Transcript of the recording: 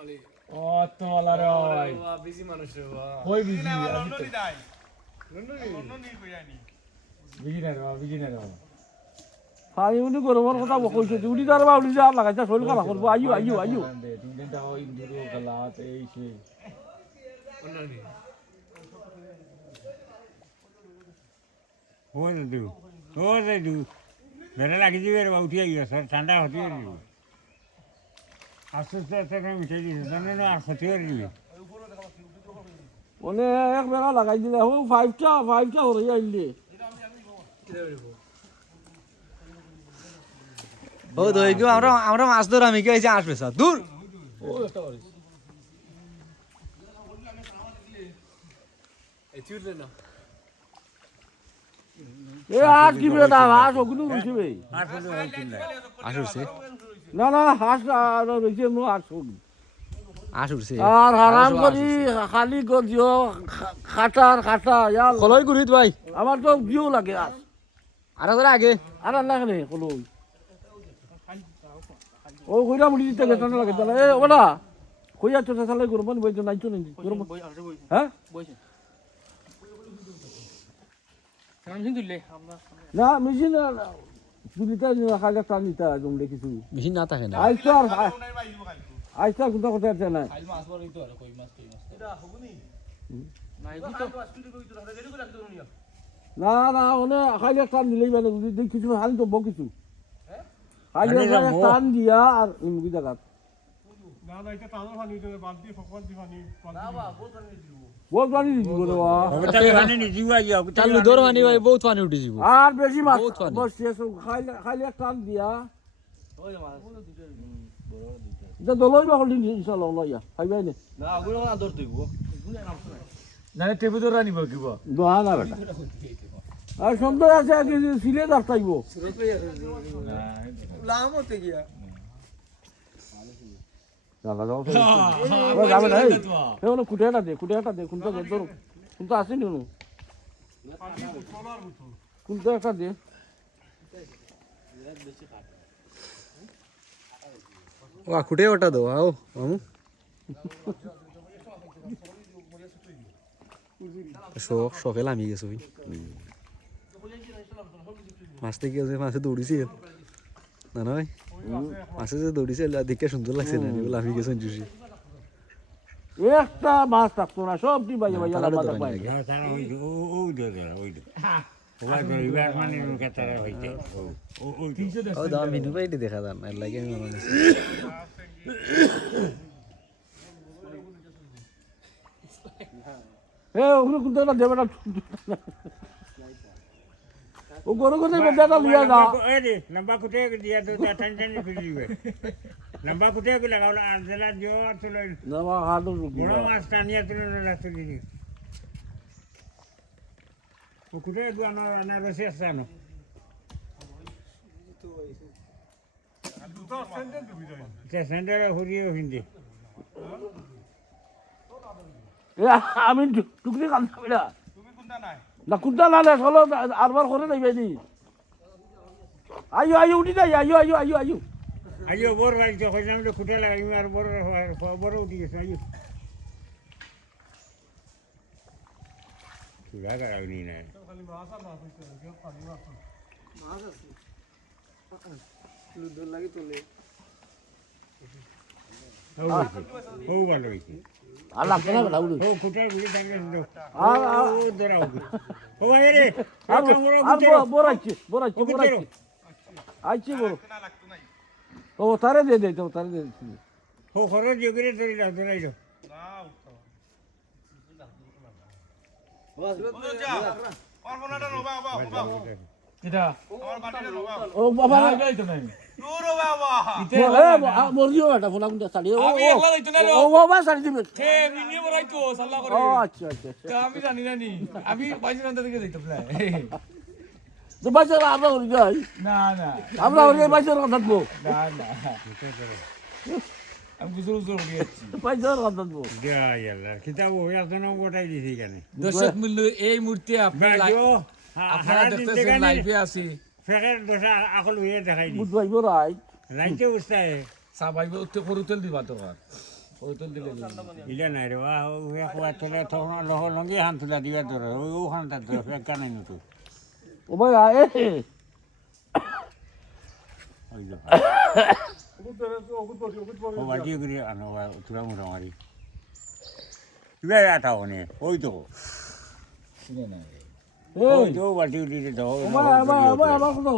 ও তো আলা রয় বিজি মানুষ রে কই বিজি লন্ডন দিদাই লন্ডন নি কইরানি বিজি না রে খাই উনি গরমের কথা কইছে উনি তার বা উনি যা লাগাইছে শরীর খারাপ করবো আইও তুমি দিন দাও ইন্দুরো গলাত এই সে লন্ডন हो दू मेरा लगी जी मेरे उठी आई है सर ठंडा होती है आस्ते आस्ते मैं उठे जी जाने ना होती है উনি এক বেলা লাগাই দিলে ও ফাইভটা হরে আইলে ও দই গো আমরা মাছ ধর আমি কি হইছে আসবে স্যার দূর ও একটা হরে এই চুরলে না এ আজ কি বেটা হাঁস ওগুলো রইছে বে আসুরছে না হাঁস রইছে নো হাঁস আসুরছে আর হারাম করি খালি গজিও খাটা ইয়ার কলই গুরিত ভাই আমার তো বিও লাগে আজ আর ধরে আগে আর না কেন কলই ও কইরা মুড়ি দিতে গেছ না লাগে তাহলে এ ওটা কইয়া তো তাহলে গরম পানি বইতো নাইতো নি গরম হ্যাঁ না মেশিন দুলিটা খাইলে টান নিতে জমলে কিছু মেশিন না থাকে না আইসা কোনটা কথা আছে না না ওনে খাইলে টান দিলেই মানে যদি কিছু হাল তো কিছু খাইলে টান দিয়া আর মুগি জায়গা না এটা তাজা পানি দিতে বাদ দিয়ে ফকর দি পানি না বা বহুত পানি দিব বল পানি দিব রে বা होता पानी नहीं जीवा गया চালু দর পানি ভাই বহুত পানি উঠে যাব আর বেশি মাছ বহুত পানি। বস শেষ খাইলে টান দিয়া এটা দলই বা হলি ইনশাআল্লাহ লইয়া খাইবাই নে না আগুন আদর দিব না টেবু ধরে আনিব কিব দোয়া না বেটা আর সুন্দর আছে কি সিলে দাস্তাইব লাম হতে গিয়া দাদা দাও ও যাবে না এই ওনো কুটেটা দে কোনটা ধর কোনটা আছে নি ওনো কোনটা একটা দে ও খুঁটে ওটা দাও আও মামু শখে লামি গেছো মাছ থেকে আছে মাছে দৌড়িছে না নয় মাছে যে দৌড়িছে দেখে সুন্দর লাগছে না লামি গেছেন জুসি একটা মাছ থাকতো না সবটি বাইয়া লাম্বা পাই सारा ओ दे ওবা গরিবার মানে কাতারা হইতে ও দাম মিনু ভাই দেখা যান আর লাগে আমি মনে এ ওগুলো কোনটা দেবে না ও গরু গরু বেটা লিয়া যা अरे लंबा कुटे दिया तो टेंशन नहीं फिर हुए लंबा कुटे को लगाओ आंजला जो तो না মা হাড় রুগী बड़ा मास तानिया तो रास्ते दी वो कुटे को आना बसे सानो দুটো সেন্টেন্স দিবি যাই क्या सेंटर होरियो हिंदी এ আমি টুকরি কান্দাবি না তুমি কোনটা নাই না কোনটা না না চলো আরবার করে নাই ভাই আইও উঠি যাই আইও आइयो बोर भाई तो खोजना तो कुटे लगा यार बोर उठी गए आइयो क्या करा नहीं ना খালি মাছ আর মাছ হইছে কেউ পানি মাছ মাছ আছে লুদর লাগি তোলে हो वालो इसे আর লাগবে না বেটা উড়ি हो कुटे भी जाने दो আর ओ दराओ हो भाई रे আর বড়াইছে আইছে বড় না লাগতো নাই ও তারে দে তারে দে हो खरो जोगरे तो ला दराई दो না উঠতো বাস যা আর মনাটা নবা বাবা এটা আমার বাটিটা নবা ও বাবা যাই তো নাই দূর বাবা মরিও এটা ফোনা কোনটা সারি ও আমি একলা যাইতো না রে ও বাবা সারি দিবে হে মিনি বড়াইতো সাল্লা করে ও আচ্ছা তো আমি জানি আমি বাইরে রান্তা থেকে যাইতো প্লাই তো বাচ্চারা আমরা হয়ে যাই না আমরা হয়ে বাচ্চারা থাকবো না আমি গুজর উড়ে যাচ্ছি বাচ্চারা থাকবো या यार किताब हो या तो ना गोटाई दी थी कहने দর্শক মিলল এই মুহূর্তে जो আপনারা দেখতেছেন লাইভে আছি फेगर दोसा अकल हुए दिखाई दी বুঝবাইবো রাই लाइटे उसता है সাবাইবে উত্তে করু তেল দিবা তো আর ওই তো দিলে ইলে নাই রে বা ওই কোয়া ছেলে তখন লহ লঙ্গি হান তুলা দিবা ধরে ওই ওখান তার ধরে ফেকা নাই নতো ও ভাই ওই যে ওগুলো তো ওগুলো পরে ও বাজি করে আনো তুলা মুরা মারি তুই আটা ওনে ওই তো শুনে না এই ওই তো বাজি দিয়ে দাও ও ভাই আমার কথা